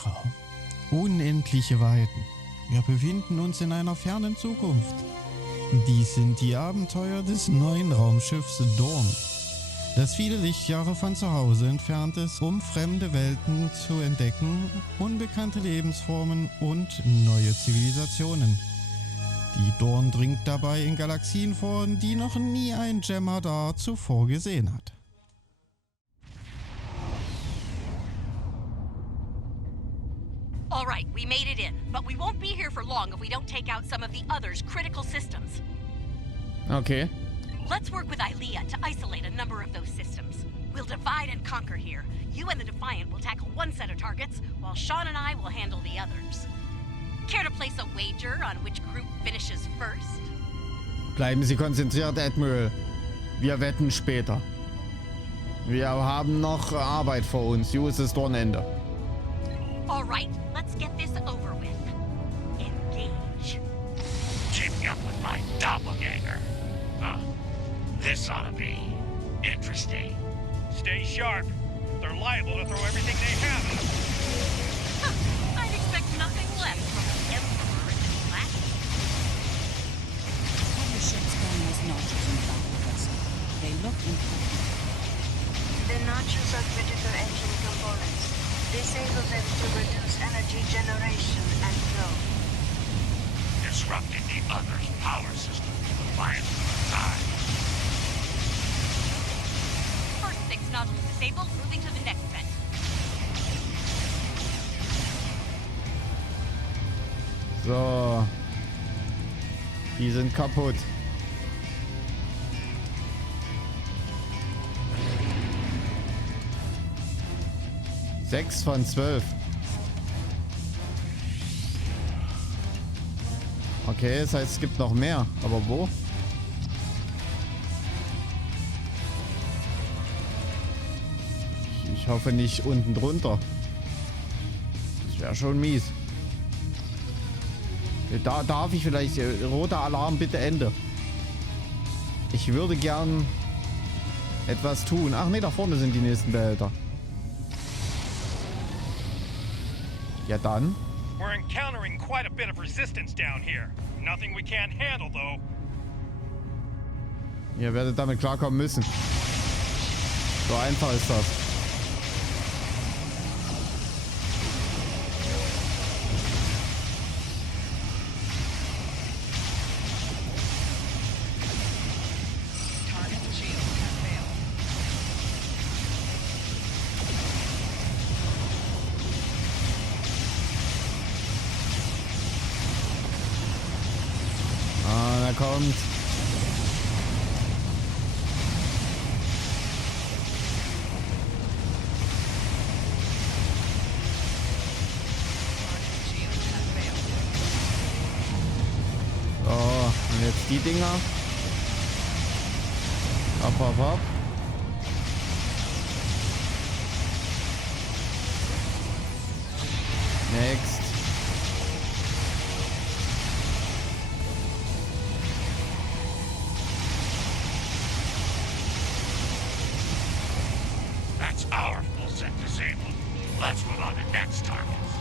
Traum. Unendliche Weiten. Wir befinden uns in einer fernen Zukunft. Dies sind die Abenteuer des neuen Raumschiffs Dawn, das viele Lichtjahre von zu Hause entfernt ist, um fremde Welten zu entdecken, unbekannte Lebensformen und neue Zivilisationen. Die Dawn dringt dabei in Galaxien vor, die noch nie ein Gemmadar zuvor gesehen hat. All right, we made it in, but we won't be here for long if we don't take out some of the others' critical systems. Okay. Let's work with Ilea to isolate a number of those systems. We'll divide and conquer here. You and the Defiant will tackle one set of targets, while Sean and I will handle the others. Care to place a wager on which group finishes first? Bleiben Sie konzentriert, Admiral. Wir wetten später. Wir haben noch Arbeit vor uns. Use ist Wochenende. All right, let's get this over with. Engage. Teaming up with my doppelganger. This ought to be interesting. Stay sharp. They're liable to throw everything they have at us. I'd expect nothing less from the Emperor in this last. The ship's gun was notches in the back of the vessel. They look important. The notches are critical engine components. Disable them to reduce energy generation and flow. Disrupting the other's power system to the defiance of the time. First 6 nodules disabled, moving to the next vent. So. Die sind kaputt. Sechs von 12. Okay, das heißt, es gibt noch mehr. Aber wo? Ich hoffe nicht unten drunter. Das wäre schon mies. Da darf ich vielleicht... roter Alarm, bitte Ende. Ich würde gern etwas tun. Ach nee, da vorne sind die nächsten Behälter. Ja dann. We're encountering quite a bit of resistance down here. Nothing we can't handle, though. Ihr werdet damit klarkommen müssen. So einfach ist das. Kommt. So, und jetzt die Dinger. Hopp. Next. Our full set disabled. Let's move on to next targets.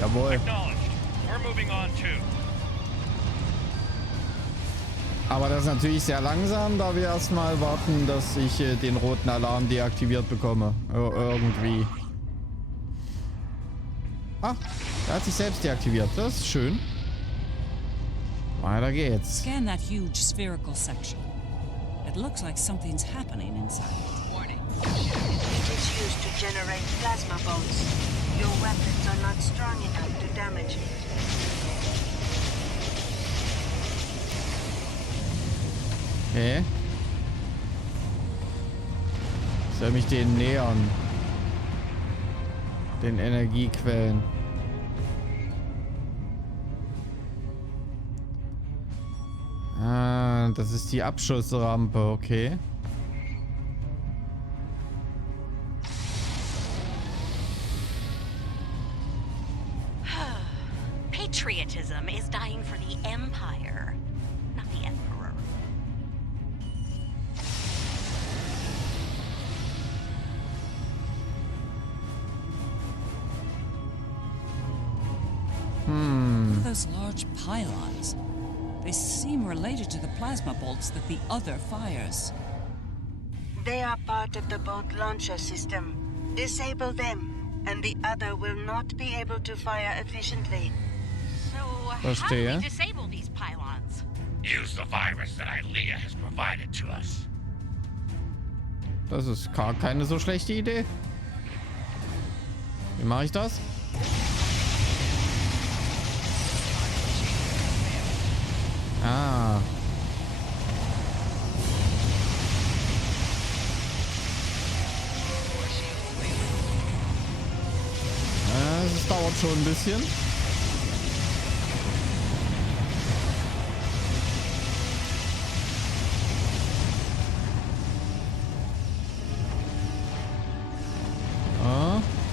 Jawohl. Acknowledged. We're moving on too. Aber das ist natürlich sehr langsam, da wir erstmal warten, dass ich den roten Alarm deaktiviert bekomme. Irgendwie. Ah, der hat sich selbst deaktiviert. Das ist schön. Weiter geht's. Scan that huge spherical section. It looks like something's happening inside. Warning. It is used to generate plasma bolts. Your weapons are not strong enough to damage it. Okay. Ich soll mich denen nähern. Den Energiequellen. Ah, das ist die Abschussrampe, okay. Patriotism is dying for the Empire, not the Emperor. those large pylons? They seem related to the plasma bolts that the other fires. They are part of the bolt launcher system. Disable them, and the other will not be able to fire efficiently. So, how do Verstehe. we disable these pylons? Use the virus that Ilea has provided to us. Das ist gar keine so schlechte Idee. Wie mache ich das? Ah. Es dauert schon ein bisschen.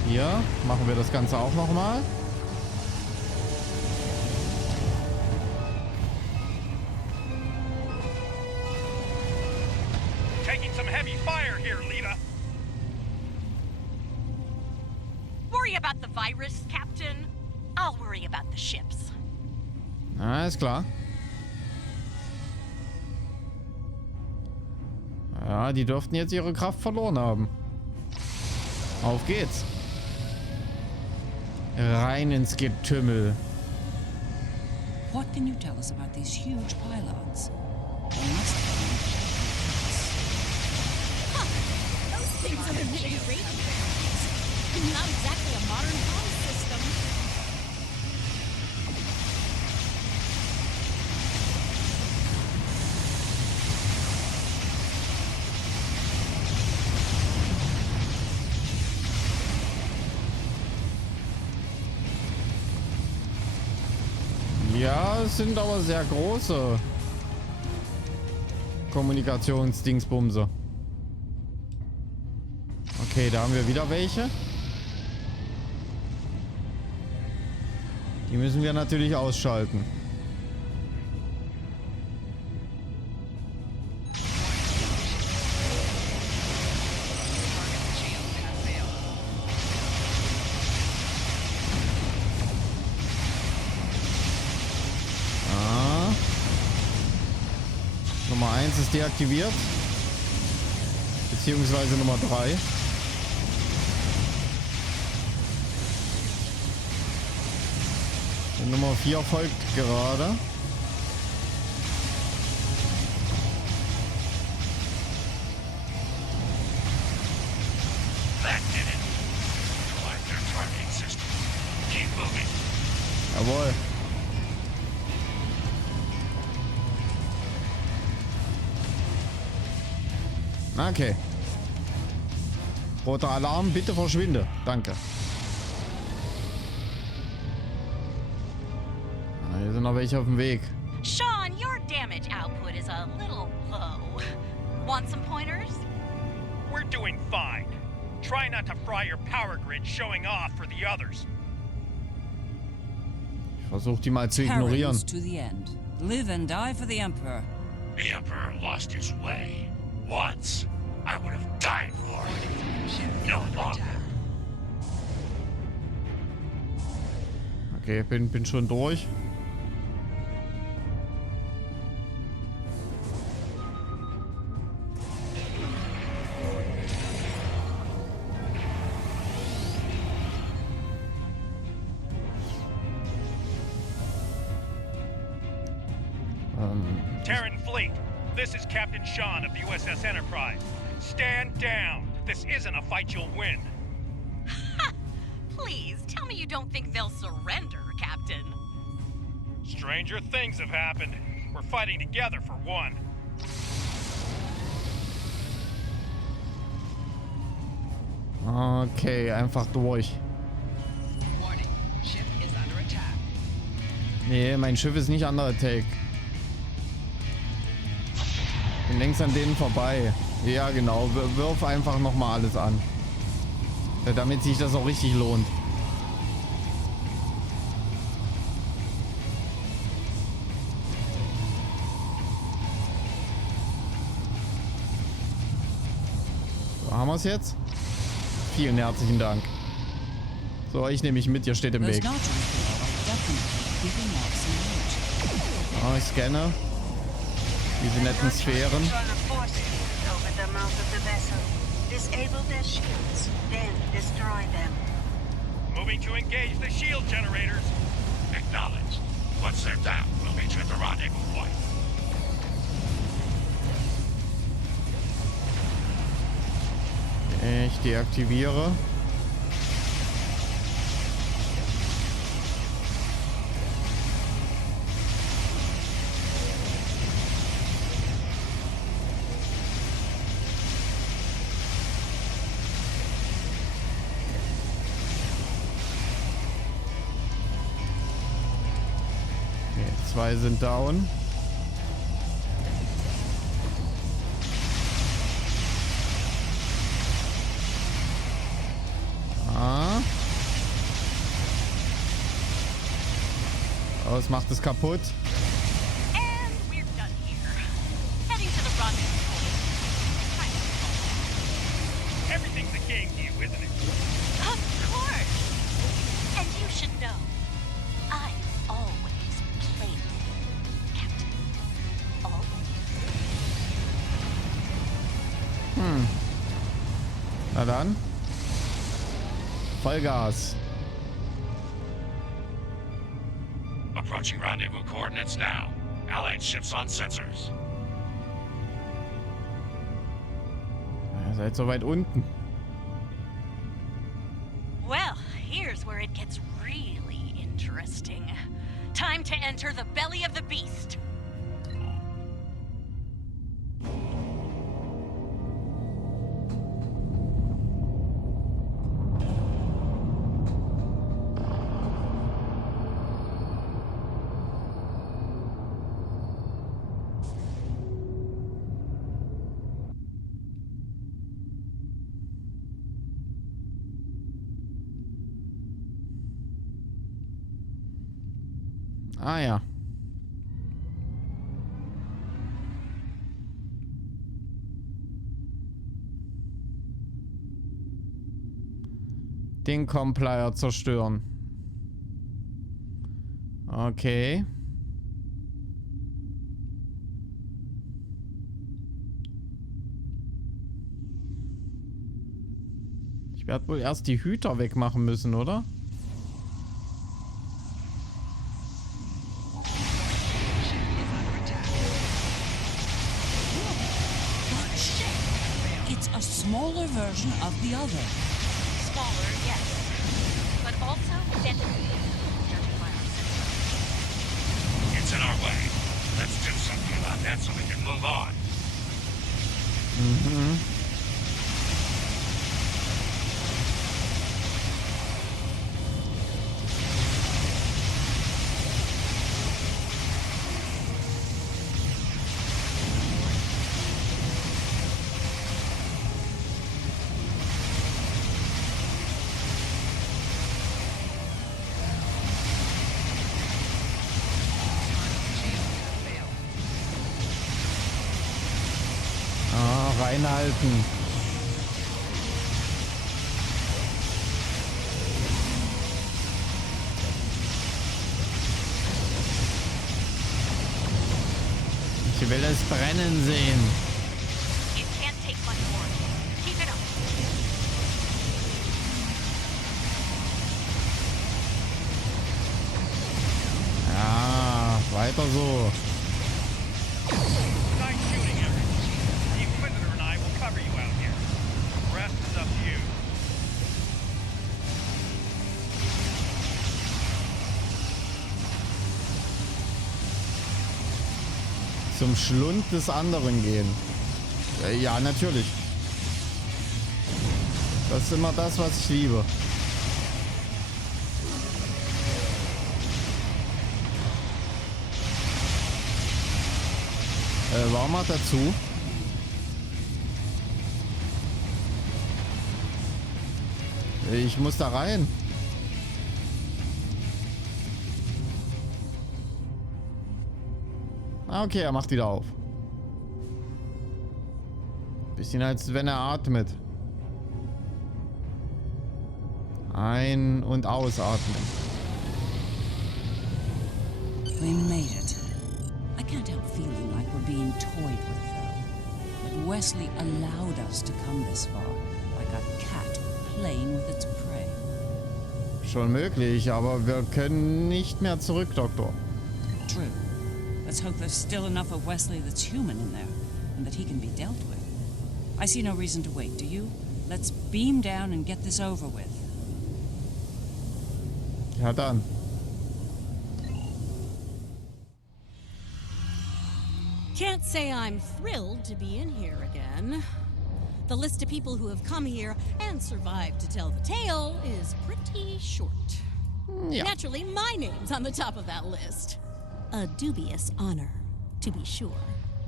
Hier machen wir das Ganze auch noch mal. Taking some heavy fire here, Lita. Worry about the virus, Captain. I'll worry about the ships. Alles klar. Ja, die dürften jetzt ihre Kraft verloren haben. Auf geht's. Rein ins Getümmel. What can you tell us about these huge pylons? They must have Those things are emitting radio waves. Not exactly a modern comm system. Ja, es sind aber sehr große Kommunikationsdingsbumse. Okay, da haben wir wieder welche. Die müssen wir natürlich ausschalten. Nummer 1 ist deaktiviert. Beziehungsweise Nummer 3. Und Nummer 4 folgt gerade. That did it. Neutralize their targeting system. Keep moving. Jawohl. Okay. Roter Alarm, bitte verschwinde. Danke. Ah, hier sind noch welche auf dem Weg. Sean, your damage output is a little low. Want some pointers? We're doing fine. Try not to fry your power grid showing off for the others. Ich versuche die mal zu ignorieren. Terrans to the end. Live and die for the Emperor. The Emperor lost his way. Once, I would have died for it. No longer. Okay, bin schon durch. Terran Fleet, this is Captain Sean of the USS Enterprise. Stand down. This isn't a fight you'll win. Please, tell me you don't think they'll surrender, Captain. Stranger things have happened. We're fighting together for one. Okay, einfach durch. Nee, mein Schiff ist nicht under attack. Bin längst an denen vorbei. Ja, genau. Wirf einfach nochmal alles an. Damit sich das auch richtig lohnt. So, haben wir es jetzt? Vielen herzlichen Dank. So, ich nehme mich mit. Ihr steht im Those Weg. nodules below are definitely giving off some energy. Oh, ich scanne. Diese netten Sphären. Control a force field over the mouth of the vessel. Disable their shields, then destroy them. Moving to engage the shield generators. Acknowledged. Once they're down, we'll meet you at the rendezvous point. Ich deaktiviere. Okay, 2 sind down. Oh, es macht es kaputt. And we're done here. Heading to the rendezvous point. Everything's a game to you, isn't it? Of course. And you should know, I've always played it, Captain. Always. Na dann. Vollgas. Approaching rendezvous coordinates now. Allied ships on sensors. Ihr seid so weit unten. Well, here's where it gets really interesting. Time to enter the belly of the beast. Ah ja. Den Complier zerstören. Okay. Ich werde wohl erst die Hüter wegmachen müssen, oder? It's a smaller version of the other. Smaller, yes. But also deadly, judging by our sensors. It's in our way. Let's do something about that so we can move on. Reinhalten. Ich will es brennen sehen. It can't take much more. Keep it up. Ja, weiter so. Nice shooting, everyone. The Inquisitor and I will cover you out here. The rest is up to you. Zum Schlund des anderen gehen. Ja, natürlich. Das ist immer das, was ich liebe. Warum hat er zu? Ich muss da rein. Ah, okay, er macht wieder auf. Bisschen als wenn er atmet. Ein- und ausatmen. We made it. I can't help feeling like we're being toyed with, though. But Wesley allowed us to come this far, like a cat playing with its prey. Schon möglich, aber wir können nicht mehr zurück, Doktor. True. Let's hope there's still enough of Wesley that's human in there, and that he can be dealt with. I see no reason to wait, do you? Let's beam down and get this over with. Ja, dann. Can't say I'm thrilled to be in here again. The list of people who have come here and survived to tell the tale is pretty short. Ja. Naturally, my name's on the top of that list. A dubious honor, to be sure.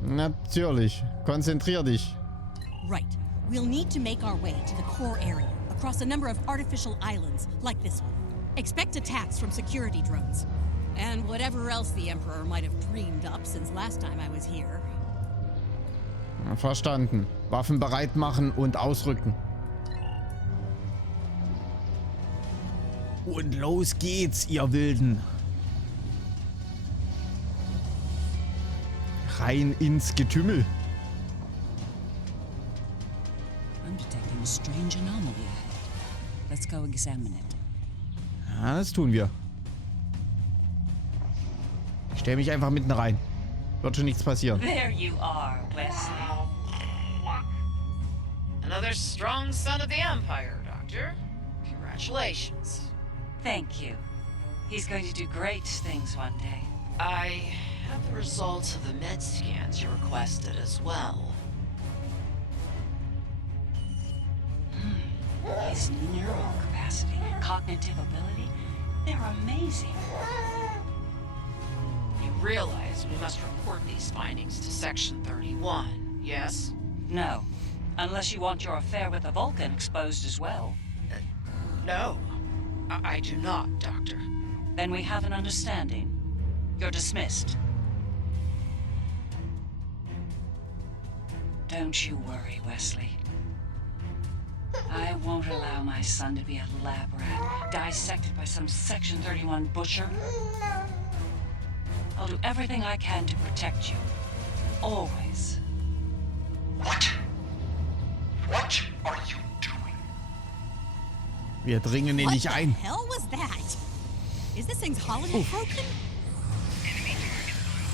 Natürlich. Konzentrier dich. Right. We'll need to make our way to the core area, across a number of artificial islands, like this one. Expect attacks from security drones. And whatever else the Emperor might have dreamed up since last time I was here. Verstanden. Waffen bereit machen und ausrücken. Und los geht's, ihr Wilden. Rein ins Getümmel. I'm detecting a strange anomaly ahead. Let's go examine it. Ja, das tun wir. Ich stell mich einfach mitten rein. Wird schon nichts passieren. There you are, Wesley. Another strong son of the Empire, Doctor. Congratulations. Thank you. He's going to do great things one day. I have the results of the med scans you requested as well. His neural capacity, cognitive ability, they're amazing. You realize we must report these findings to Section 31, yes? No, unless you want your affair with the Vulcan exposed as well. No, I do not, Doctor. Then we have an understanding. You're dismissed. Don't you worry, Wesley. I won't allow my son to be a lab rat, dissected by some Section 31 butcher. I'll do everything I can to protect you. Always. What? What are you doing? Wir dringen ihn nicht ein. What the hell was that? Is this thing's holodeck broken?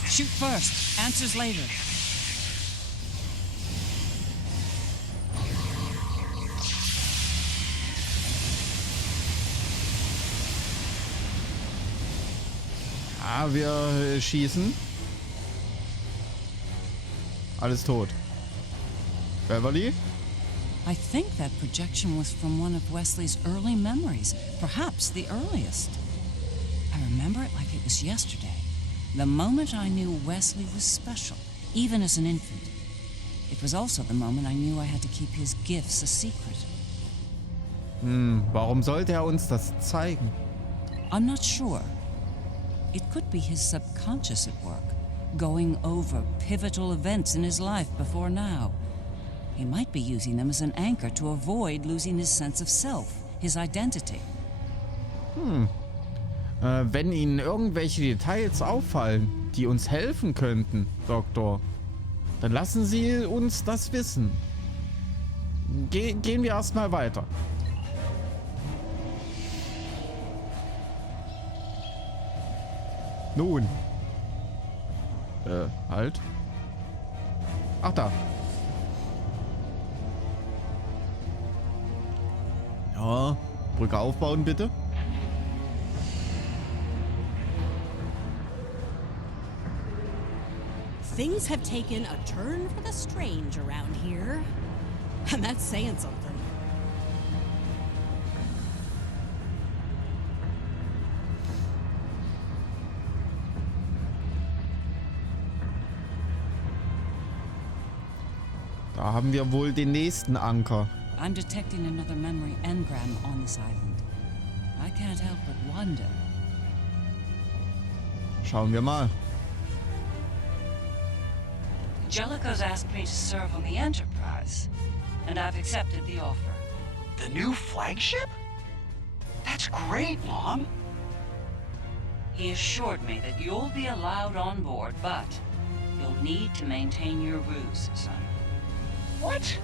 Shoot first, answers later. Ja, wir schießen. Alles tot. Beverly? I think that projection was from one of Wesley's early memories, perhaps the earliest. I remember it like it was yesterday, the moment I knew Wesley was special, even as an infant. It was also the moment I knew I had to keep his gifts a secret. Warum sollte er uns das zeigen? I'm not sure. It could be his subconscious at work, going over pivotal events in his life before now. He might be using them as an anchor to avoid losing his sense of self, his identity. Wenn Ihnen irgendwelche Details auffallen, die uns helfen könnten, Doktor, dann lassen Sie uns das wissen. Gehen wir erstmal weiter. Nun. Halt. Ach, da. Ja, Brücke aufbauen, bitte. Things have taken a turn for the strange around here. And that's saying something. Da haben wir wohl den nächsten Anker. I'm detecting another memory engram on this island. I can't help but wonder. Schauen wir mal. Jellicoe's asked me to serve on the Enterprise, and I've accepted the offer. The new flagship? That's great, Mom. He assured me that you'll be allowed on board, but you'll need to maintain your ruse, son. What?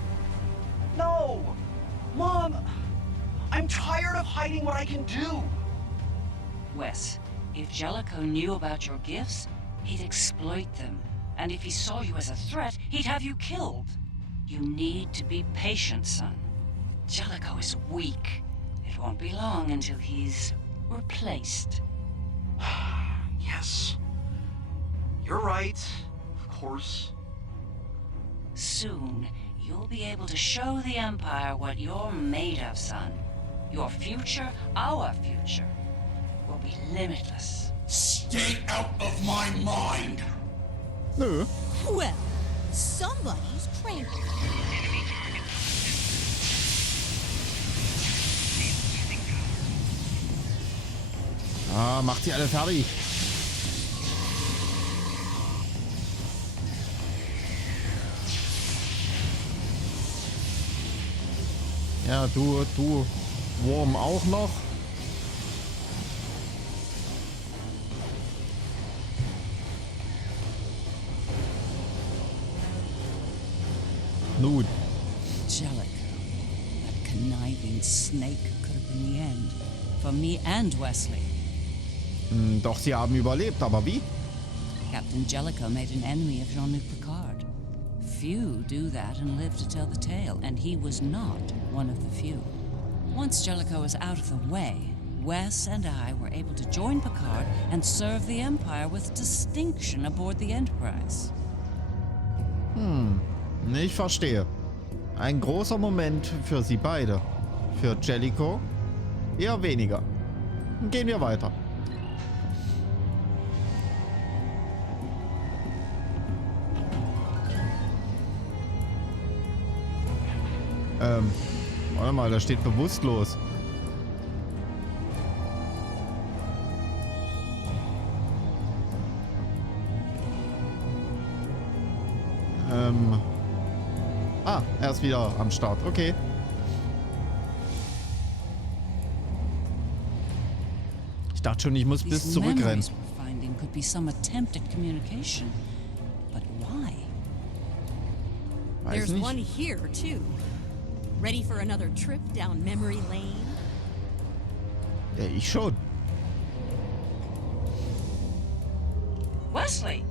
No! Mom! I'm tired of hiding what I can do! Wes, if Jellicoe knew about your gifts, he'd exploit them. And if he saw you as a threat, he'd have you killed. You need to be patient, son. Jellicoe is weak. It won't be long until he's replaced. Yes. You're right. Of course. Soon, you'll be able to show the Empire what you're made of, son. Your future, our future, will be limitless. Stay out of my mind! Nö. Well, somebody's cranky. Ah, macht sie alle fertig. Ja, du Wurm auch noch. Nun. Jellicoe, that conniving snake could have been the end. For me and Wesley. Doch sie haben überlebt, aber wie? Captain Jellicoe made an enemy of Jean-Luc Picard. Few do that and live to tell the tale, and he was not one of the few. Once Jellicoe was out of the way, Wes and I were able to join Picard and serve the Empire with distinction aboard the Enterprise. Ich verstehe. Ein großer Moment für sie beide. Für Jellicoe eher weniger. Gehen wir weiter. Warte mal, da steht bewusstlos. Er ist wieder am Start. Okay. Ich dachte schon, ich muss bis zurückrennen. Could be some attempt at communication, but why? Weiß There's nicht. one here too. Ready for another trip down memory lane? Ja, ich schon. Wesley,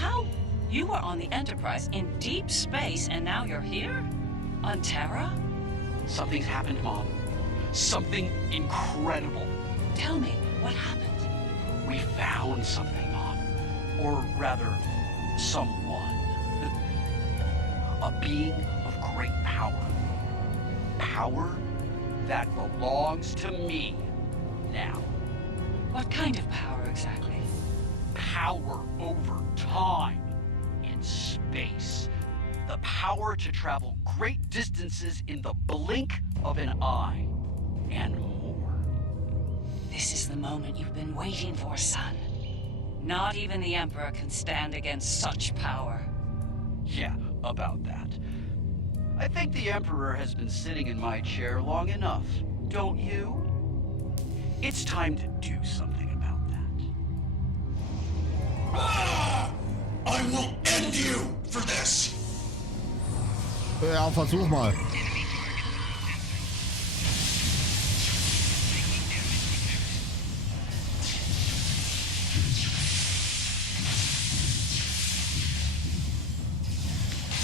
how? You were on the Enterprise in deep space and now you're here? On Terra? Something's happened, Mom. Something incredible. Tell me, what happened? We found something, Mom. Or rather, someone. A being of great power. Power that belongs to me now. What kind of power exactly? Power over time and space. The power to travel great distances in the blink of an eye. And more. This is the moment you've been waiting for, son. Not even the Emperor can stand against such power. Yeah, about that. I think the Emperor has been sitting in my chair long enough, don't you? It's time to do something about that. Ah! I will end you for this! Ja, versuch mal.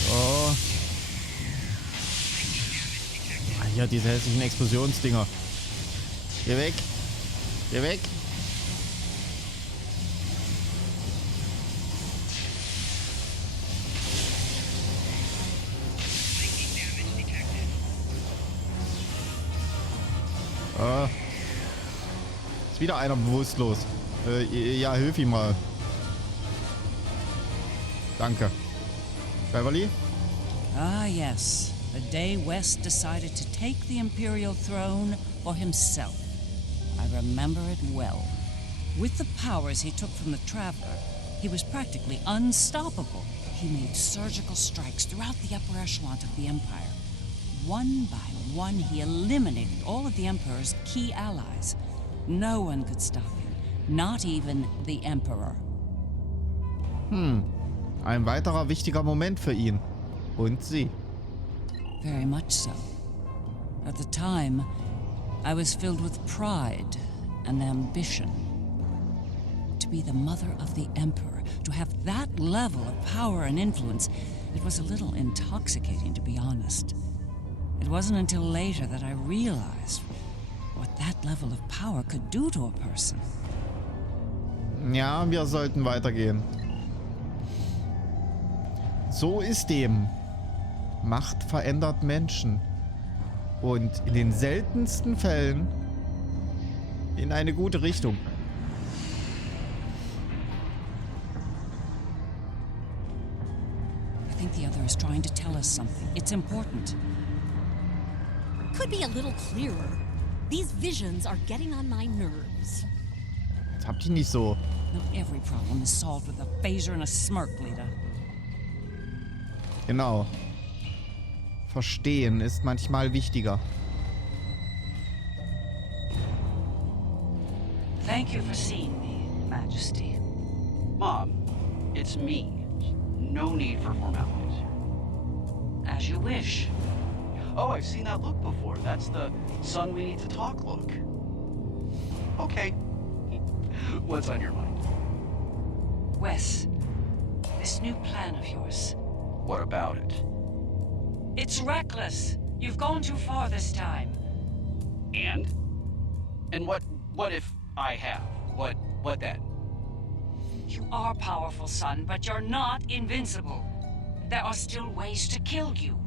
So. Ah, hier, diese hässlichen Explosionsdinger. Geh weg. Geh weg. Ist wieder einer bewusstlos. Ja, hilf ihm mal. Danke. Beverly? Ah, yes. The day West decided to take the Imperial throne for himself. I remember it well. With the powers he took from the Traveler, he was practically unstoppable. He made surgical strikes throughout the upper echelon of the Empire. One by one, he eliminated all of the Emperor's key allies. No one could stop him. Not even the Emperor. Ein weiterer wichtiger Moment für ihn. Und sie. Very much so. At the time, I was filled with pride and ambition. To be the mother of the Emperor, to have that level of power and influence, it was a little intoxicating, to be honest. It wasn't until later that I realized what that level of power could do to a person. Ja, wir sollten weitergehen. So ist dem. Macht verändert Menschen. Und in den seltensten Fällen in eine gute Richtung. I think the other is trying to tell us something. It's important. Could be a little clearer. These visions are getting on my nerves. Jetzt habt ihr nicht so. Not every problem is solved with a phaser and a smirk, Lita. Genau. Verstehen ist manchmal wichtiger. Thank you for seeing me, Majesty. Mom, it's me. No need for formalities. As you wish. Oh, I've seen that look before. That's the son we need to talk look. Okay. What's on your mind? Wes, this new plan of yours. What about it? It's reckless. You've gone too far this time. And? And what if I have? What then? You are powerful, son, but you're not invincible. There are still ways to kill you.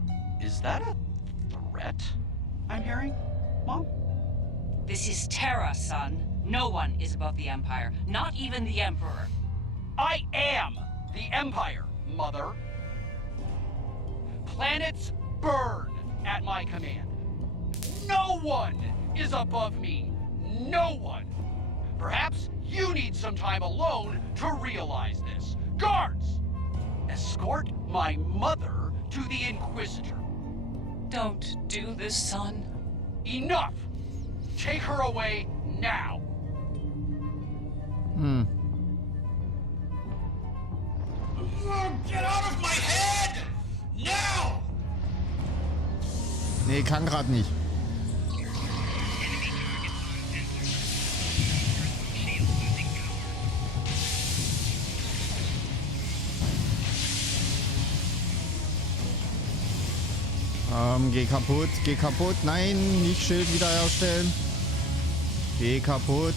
Is that a threat I'm hearing, Mom? This is Terra, son. No one is above the Empire, not even the Emperor. I am the Empire, Mother. Planets burn at my command. No one is above me. No one. Perhaps you need some time alone to realize this. Guards! Escort my mother to the Inquisitor. Don't do this, son. Enough! Take her away now! Get out of my head! Now! Nee, kann grad nicht. Geh kaputt, geh kaputt. Nein, nicht Schild wiederherstellen. Geh kaputt.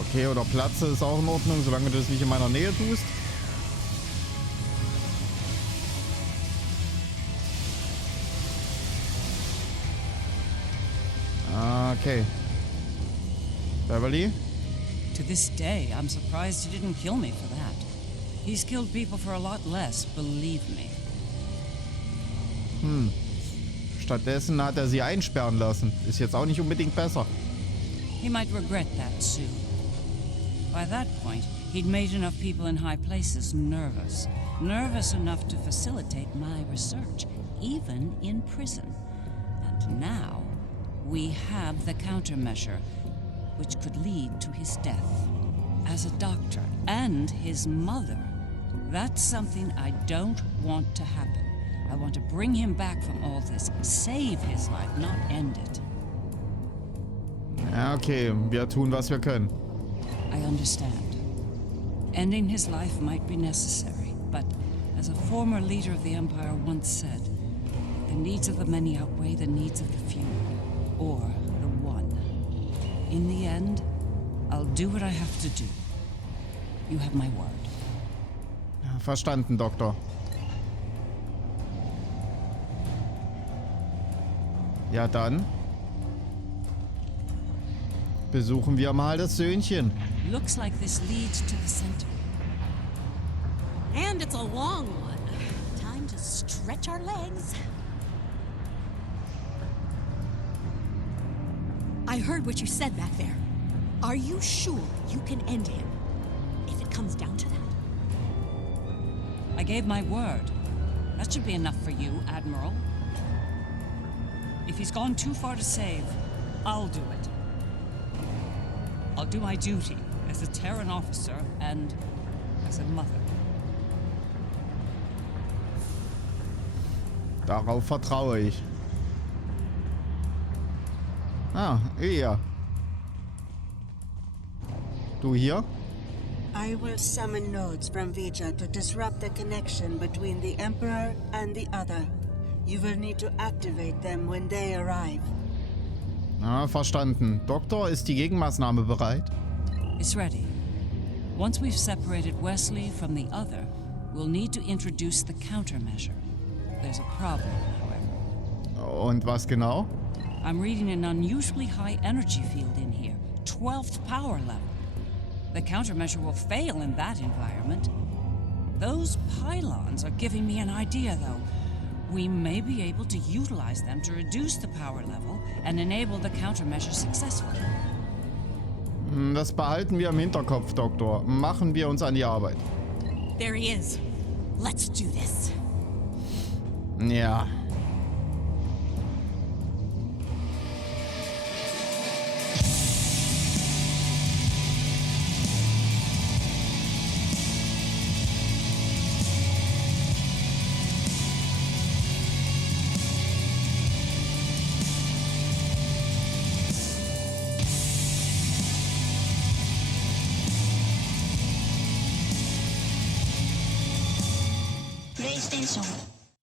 Okay, oder Platze ist auch in Ordnung, solange du es nicht in meiner Nähe tust. Okay. Beverly? To this day, I'm surprised he didn't kill me for that. He's killed people for a lot less, believe me. Stattdessen hat er sie einsperren lassen. Ist jetzt auch nicht unbedingt besser. He might regret that soon. By that point, he'd made enough people in high places nervous. Nervous enough to facilitate my research, even in prison. And now, we have the countermeasure, which could lead to his death. As a doctor, and his mother. That's something I don't want to happen. I want to bring him back from all this. Save his life, not end it. Ja, okay. Wir tun, was wir können. I understand. Ending his life might be necessary, but as a former leader of the Empire once said, the needs of the many outweigh the needs of the few, or the one. In the end, I'll do what I have to do. You have my word. Verstanden, Doktor. Ja, dann besuchen wir mal das Söhnchen. Looks like this leads to the center. And it's a long one. Time to stretch our legs. I heard what you said back there. Are you sure you can end him? If it comes down to that. I gave my word. That should be enough for you, Admiral. If he's gone too far to save, I'll do it. I'll do my duty as a Terran officer and as a mother. Darauf vertraue ich. Ah, ja. Du hier? I will summon nodes from Vija to disrupt the connection between the Emperor and the other. You will need to activate them when they arrive. Ah, verstanden. Doktor, ist die Gegenmaßnahme bereit? It's ready. Once we've separated Wesley from the other, we'll need to introduce the countermeasure. There's a problem, however. Und was genau? I'm reading an unusually high energy field in here, 12th power level. The countermeasure will fail in that environment. Those pylons are giving me an idea, though. We may be able to utilize them to reduce the power level and enable the countermeasure successfully. Das behalten wir im Hinterkopf, Doktor. Machen wir uns an die Arbeit. There he is. Let's do this. Ja. PlayStation